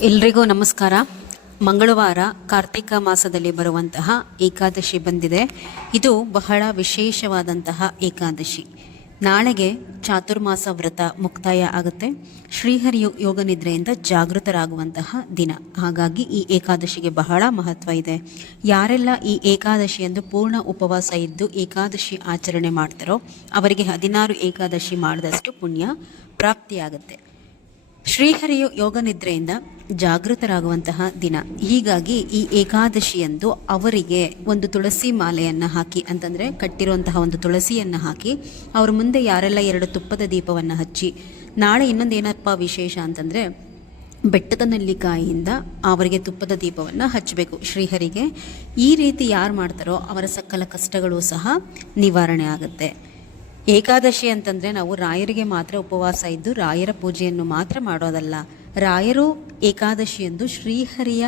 ಎಲ್ರಿಗೂ ನಮಸ್ಕಾರ. ಮಂಗಳವಾರ ಕಾರ್ತಿಕ ಮಾಸದಲ್ಲಿ ಬರುವಂತಹ ಏಕಾದಶಿ ಬಂದಿದೆ. ಇದು ಬಹಳ ವಿಶೇಷವಾದಂತಹ ಏಕಾದಶಿ. ನಾಳೆಗೆ ಚಾತುರ್ಮಾಸ ವ್ರತ ಮುಕ್ತಾಯ ಆಗುತ್ತೆ. ಶ್ರೀಹರಿ ಯೋಗ ನಿದ್ರೆಯಿಂದ ಜಾಗೃತರಾಗುವಂತಹ ದಿನ. ಹಾಗಾಗಿ ಈ ಏಕಾದಶಿಗೆ ಬಹಳ ಮಹತ್ವ ಇದೆ. ಯಾರೆಲ್ಲ ಈ ಏಕಾದಶಿಯಂದು ಪೂರ್ಣ ಉಪವಾಸ ಇದ್ದು ಏಕಾದಶಿ ಆಚರಣೆ ಮಾಡ್ತಾರೋ ಅವರಿಗೆ ಹದಿನಾರು ಏಕಾದಶಿ ಮಾಡಿದಷ್ಟು ಪುಣ್ಯ ಪ್ರಾಪ್ತಿಯಾಗುತ್ತೆ. ಶ್ರೀಹರಿಯು ಯೋಗ ನಿದ್ರೆಯಿಂದ ಜಾಗೃತರಾಗುವಂತಹ ದಿನ. ಹೀಗಾಗಿ ಈ ಏಕಾದಶಿಯಂದು ಅವರಿಗೆ ಒಂದು ತುಳಸಿ ಮಾಲೆಯನ್ನು ಹಾಕಿ ಅಂತಂದರೆ ಕಟ್ಟಿರುವಂತಹ ಒಂದು ತುಳಸಿಯನ್ನು ಹಾಕಿ ಅವ್ರ ಮುಂದೆ ಯಾರೆಲ್ಲ ಎರಡು ತುಪ್ಪದ ದೀಪವನ್ನು ಹಚ್ಚಿ, ನಾಳೆ ಇನ್ನೊಂದು ಏನಪ್ಪ ವಿಶೇಷ ಅಂತಂದರೆ ಬೆಟ್ಟದ ನೆಲ್ಲಿಕಾಯಿಯಿಂದ ಅವರಿಗೆ ತುಪ್ಪದ ದೀಪವನ್ನು ಹಚ್ಚಬೇಕು. ಶ್ರೀಹರಿಗೆ ಈ ರೀತಿ ಯಾರು ಮಾಡ್ತಾರೋ ಅವರ ಸಕಲ ಕಷ್ಟಗಳು ಸಹ ನಿವಾರಣೆ ಆಗುತ್ತೆ. ಏಕಾದಶಿ ಅಂತಂದರೆ ನಾವು ರಾಯರಿಗೆ ಮಾತ್ರ ಉಪವಾಸ ಇದ್ದು ರಾಯರ ಪೂಜೆಯನ್ನು ಮಾತ್ರ ಮಾಡೋದಲ್ಲ. ರಾಯರು ಏಕಾದಶಿಯಂದು ಶ್ರೀಹರಿಯ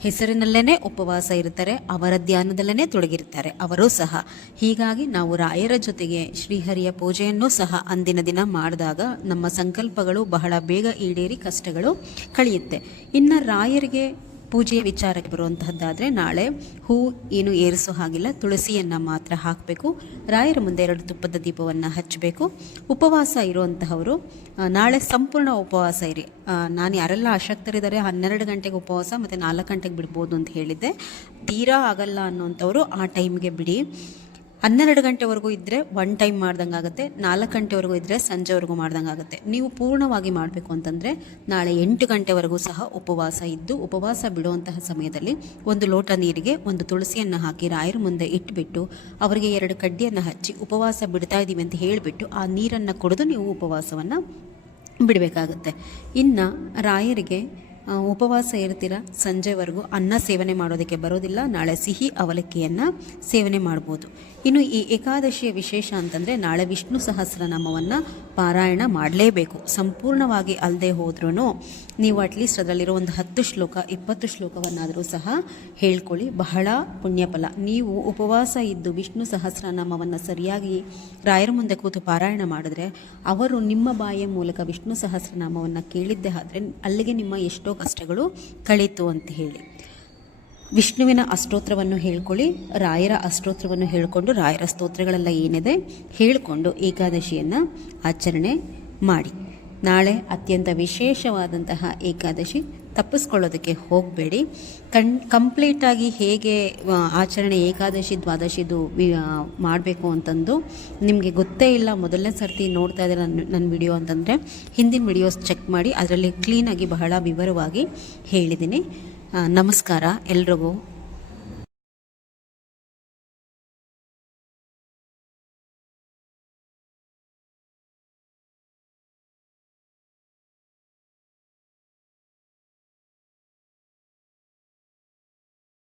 ಹೆಸರಿನಲ್ಲೇ ಉಪವಾಸ ಇರ್ತಾರೆ ಅವರ ಧ್ಯಾನದಲ್ಲೇ ತೊಡಗಿರ್ತಾರೆ ಅವರು ಸಹ. ಹೀಗಾಗಿ ನಾವು ರಾಯರ ಜೊತೆಗೆ ಶ್ರೀಹರಿಯ ಪೂಜೆಯನ್ನು ಸಹ ಅಂದಿನ ದಿನ ಮಾಡಿದಾಗ ನಮ್ಮ ಸಂಕಲ್ಪಗಳು ಬಹಳ ಬೇಗ ಈಡೇರಿ ಕಷ್ಟಗಳು ಕಳೆಯುತ್ತೆ. ಇನ್ನು ರಾಯರಿಗೆ ಪೂಜೆಯ ವಿಚಾರಕ್ಕೆ ಬರುವಂತಹದ್ದಾದರೆ ನಾಳೆ ಹೂ ಏನು ಏರಿಸೋ ಹಾಗಿಲ್ಲ, ತುಳಸಿಯನ್ನು ಮಾತ್ರ ಹಾಕಬೇಕು. ರಾಯರ ಮುಂದೆ ಎರಡು ತುಪ್ಪದ ದೀಪವನ್ನು ಹಚ್ಚಬೇಕು. ಉಪವಾಸ ಇರುವಂತಹವರು ನಾಳೆ ಸಂಪೂರ್ಣ ಉಪವಾಸ ಇರಿ. ನಾನು ಯಾರೆಲ್ಲ ಅಶಕ್ತರಿದ್ದಾರೆ ಹನ್ನೆರಡು ಗಂಟೆಗೆ ಉಪವಾಸ ಮತ್ತು ನಾಲ್ಕು ಗಂಟೆಗೆ ಬಿಡ್ಬೋದು ಅಂತ ಹೇಳಿದ್ದೆ. ತೀರಾ ಆಗಲ್ಲ ಅನ್ನೋಂಥವ್ರು ಆ ಟೈಮ್ಗೆ ಬಿಡಿ. ಹನ್ನೆರಡು ಗಂಟೆವರೆಗೂ ಇದ್ದರೆ ಒನ್ ಟೈಮ್ ಮಾಡ್ದಂಗೆ ಆಗುತ್ತೆ ನಾಲ್ಕು ಗಂಟೆವರೆಗೂ ಇದ್ದರೆ ಸಂಜೆವರೆಗೂ ಮಾಡ್ದಂಗೆ ಆಗುತ್ತೆ ನೀವು ಪೂರ್ಣವಾಗಿ ಮಾಡಬೇಕು ಅಂತಂದರೆ ನಾಳೆ ಎಂಟು ಗಂಟೆವರೆಗೂ ಸಹ ಉಪವಾಸ ಇದ್ದು, ಉಪವಾಸ ಬಿಡುವಂತಹ ಸಮಯದಲ್ಲಿ ಒಂದು ಲೋಟ ನೀರಿಗೆ ಒಂದು ತುಳಸಿಯನ್ನು ಹಾಕಿ ರಾಯರ ಮುಂದೆ ಇಟ್ಬಿಟ್ಟು ಅವರಿಗೆ ಎರಡು ಕಡ್ಡಿಯನ್ನು ಹಚ್ಚಿ ಉಪವಾಸ ಬಿಡ್ತಾ ಇದ್ದೀವಿ ಅಂತ ಹೇಳಿಬಿಟ್ಟು ಆ ನೀರನ್ನು ಕುಡಿದು ನೀವು ಉಪವಾಸವನ್ನು ಬಿಡಬೇಕಾಗುತ್ತೆ. ಇನ್ನು ರಾಯರಿಗೆ ಉಪವಾಸ ಇರ್ತೀರ? ಸಂಜೆವರೆಗೂ ಅನ್ನ ಸೇವನೆ ಮಾಡೋದಕ್ಕೆ ಬರೋದಿಲ್ಲ. ನಾಳೆ ಸಿಹಿ ಅವಲಕ್ಕಿಯನ್ನು ಸೇವನೆ ಮಾಡ್ಬೋದು. ಇನ್ನು ಈ ಏಕಾದಶಿಯ ವಿಶೇಷ ಅಂತಂದರೆ ನಾಳೆ ವಿಷ್ಣು ಸಹಸ್ರನಾಮವನ್ನು ಪಾರಾಯಣ ಮಾಡಲೇಬೇಕು. ಸಂಪೂರ್ಣವಾಗಿ ಅಲ್ಲದೆ ಹೋದ್ರೂ ನೀವು ಅಟ್ಲೀಸ್ಟ್ ಅದರಲ್ಲಿರೋ ಒಂದು ಹತ್ತು ಶ್ಲೋಕ, ಇಪ್ಪತ್ತು ಶ್ಲೋಕವನ್ನಾದರೂ ಸಹ ಹೇಳ್ಕೊಳ್ಳಿ. ಬಹಳ ಪುಣ್ಯಫಲ. ನೀವು ಉಪವಾಸ ಇದ್ದು ವಿಷ್ಣು ಸಹಸ್ರನಾಮವನ್ನು ಸರಿಯಾಗಿ ರಾಯರ ಮುಂದೆ ಕೂತು ಪಾರಾಯಣ ಮಾಡಿದ್ರೆ ಅವರು ನಿಮ್ಮ ಬಾಯಿಯ ಮೂಲಕ ವಿಷ್ಣು ಸಹಸ್ರನಾಮವನ್ನು ಕೇಳಿದ್ದೇ ಆದರೆ ಅಲ್ಲಿಗೆ ನಿಮ್ಮ ಎಷ್ಟೋ ಕಷ್ಟಗಳು ಕಳೀತು ಅಂತ ಹೇಳಿ. ವಿಷ್ಣುವಿನ ಅಷ್ಟೋತ್ರವನ್ನು ಹೇಳ್ಕೊಳ್ಳಿ, ರಾಯರ ಅಷ್ಟೋತ್ರವನ್ನು ಹೇಳಿಕೊಂಡು ರಾಯರ ಸ್ತೋತ್ರಗಳೆಲ್ಲ ಏನಿದೆ ಹೇಳಿಕೊಂಡು ಏಕಾದಶಿಯನ್ನು ಆಚರಣೆ ಮಾಡಿ. ನಾಳೆ ಅತ್ಯಂತ ವಿಶೇಷವಾದಂತಹ ಏಕಾದಶಿ ತಪ್ಪಿಸ್ಕೊಳ್ಳೋದಕ್ಕೆ ಹೋಗಬೇಡಿ. ಕಣ್ ಕಂಪ್ಲೀಟಾಗಿ ಹೇಗೆ ಆಚರಣೆ ಏಕಾದಶಿ, ದ್ವಾದಶಿದು ಮಾಡಬೇಕು ಅಂತಂದು ನಿಮಗೆ ಗೊತ್ತೇ ಇಲ್ಲ. ಮೊದಲನೇ ಸರ್ತಿ ನೋಡ್ತಾ ಇದ್ದರೆ ನನ್ನ ನನ್ನ ವಿಡಿಯೋ ಅಂತಂದರೆ ಹಿಂದಿನ ವಿಡಿಯೋಸ್ ಚೆಕ್ ಮಾಡಿ, ಅದರಲ್ಲಿ ಕ್ಲೀನಾಗಿ ಬಹಳ ವಿವರವಾಗಿ ಹೇಳಿದ್ದೀನಿ. ನಮಸ್ಕಾರ ಎಲ್ರಿಗೂ.